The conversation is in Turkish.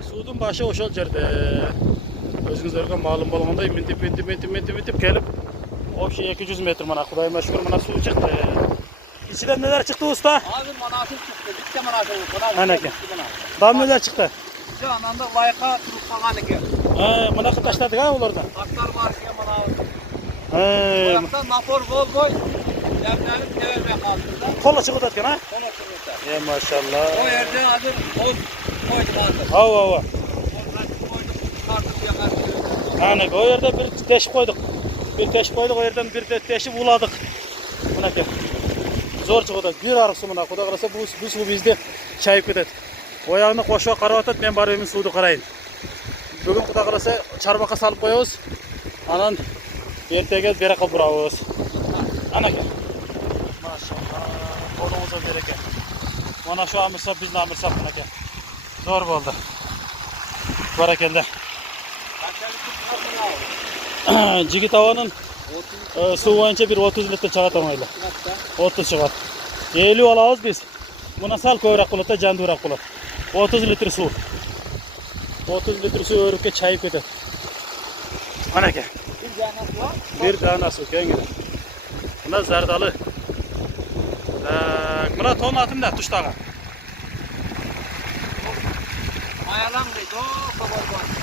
Suudun başı oşol jerde. Özüңүzдарга маалым болгондой мынтип келип, вообще 200 метр мына Кудайыма шүгүр мына суу чыкты. İçinden neler çıktı usta? Hazır manasır çıktı. Bitti manasır. Ana ki. Daha neler çıktı? Şu anında layıka turup kalan ki. Mına taşladık ha onlardan. Taşlar var ki manasır. He. Orada napor bol boy. Yerlerin devre kaldırdı. Kolla çıkıp atken ha? Onu oturmuşlar. Maşallah. O yerde hazır boz koydum hazır. Hava. Koydum çıkartıp yakardım. Ana o yerde bir teşip koyduk. O yerden bir teşip uladık. Buna ki. Zor çıkıdı. Bir arısı buna. Kuda kalasa bu su bizde çayıp gidet. O ayağını koşuğa qarap atat, men barıp emin suudu qarayın. Bugün kuda kalasa çarbakka salıp koyabız. Anan ertege beraka burabız. Ana ki. Maşallah. Kolumuza bereke. Mana şu amırsa biz namırsak buna ki. Zor oldu. Barakelli. Jigit havanın su boyunca bir 30 litre çıgat oңойлуу. 30 çıgat. 50 alabız biz. Buna sal kövrek bulata, jandurak bulat. 30 litre su. 30 litre su örükке çayıp ketedi. Ana ki. Bir dana su kengir. Buna zardalı. Buna ton atın da tuştağa. Mayalan deydi. O kabar var.